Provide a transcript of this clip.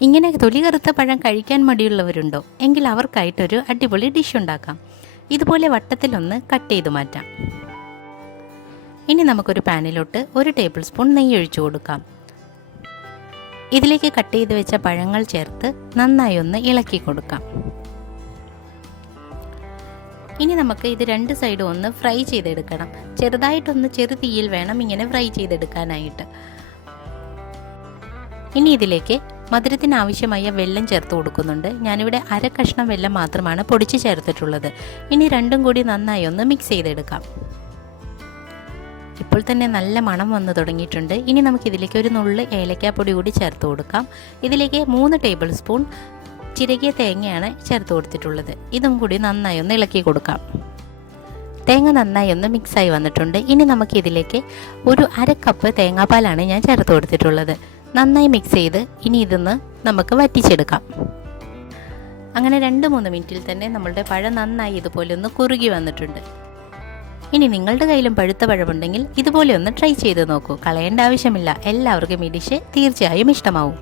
ഇങ്ങനെ തൊലി കറുത്ത പഴം കഴിക്കാൻ മടിയുള്ളവരുണ്ടോ? എങ്കിൽ അവർക്കായിട്ടൊരു അടിപൊളി ഡിഷ് ഉണ്ടാക്കാം. ഇതുപോലെ വട്ടത്തിലൊന്ന് കട്ട് ചെയ്ത് മാറ്റാം. ഇനി നമുക്കൊരു പാനിലോട്ട് 1 ടേബിൾ സ്പൂൺ നെയ്യ് ഒഴിച്ചു കൊടുക്കാം. ഇതിലേക്ക് കട്ട് ചെയ്ത് വെച്ച പഴങ്ങൾ ചേർത്ത് നന്നായി ഒന്ന് ഇളക്കി കൊടുക്കാം. ഇനി നമുക്ക് ഇത് 2 സൈഡും ഒന്ന് ഫ്രൈ ചെയ്തെടുക്കണം. ചെറുതായിട്ടൊന്ന് ചെറു തീയിൽ വേണം ഇങ്ങനെ ഫ്രൈ ചെയ്തെടുക്കാനായിട്ട്. ഇനി ഇതിലേക്ക് മധുരത്തിന് ആവശ്യമായ വെള്ളം ചേർത്ത് കൊടുക്കുന്നുണ്ട്. ഞാനിവിടെ 1/2 കഷ്ണം വെള്ളം മാത്രമാണ് പൊടിച്ച് ചേർത്തിട്ടുള്ളത്. ഇനി രണ്ടും കൂടി നന്നായി ഒന്ന് മിക്സ് ചെയ്തെടുക്കാം. ഇപ്പോൾ തന്നെ നല്ല മണം വന്ന് തുടങ്ങിയിട്ടുണ്ട്. ഇനി നമുക്കിതിലേക്ക് ഒരു നുള്ള് ഏലക്കാപ്പൊടി കൂടി ചേർത്ത് കൊടുക്കാം. ഇതിലേക്ക് 3 ടേബിൾ സ്പൂൺ ചിരകിയ തേങ്ങയാണ് ചേർത്ത് കൊടുത്തിട്ടുള്ളത്. ഇതും കൂടി നന്നായി ഒന്ന് ഇളക്കി കൊടുക്കാം. തേങ്ങ നന്നായി ഒന്ന് മിക്സായി വന്നിട്ടുണ്ട്. ഇനി നമുക്കിതിലേക്ക് ഒരു 1/2 കപ്പ് തേങ്ങാപ്പാലാണ് ഞാൻ ചേർത്ത് കൊടുത്തിട്ടുള്ളത്. നന്നായി മിക്സ് ചെയ്ത് ഇനി ഇതൊന്ന് നമുക്ക് വറ്റിച്ചെടുക്കാം. അങ്ങനെ 2-3 മിനിറ്റിൽ തന്നെ നമ്മളുടെ പഴം നന്നായി ഇതുപോലെ ഒന്ന് കുറുകി വന്നിട്ടുണ്ട്. ഇനി നിങ്ങളുടെ കയ്യിലും പഴുത്ത പഴമുണ്ടെങ്കിൽ ഇതുപോലെ ഒന്ന് ട്രൈ ചെയ്ത് നോക്കൂ. കളയേണ്ട ആവശ്യമില്ല. എല്ലാവർക്കും ഈ ഡിഷ് തീർച്ചയായും ഇഷ്ടമാവും.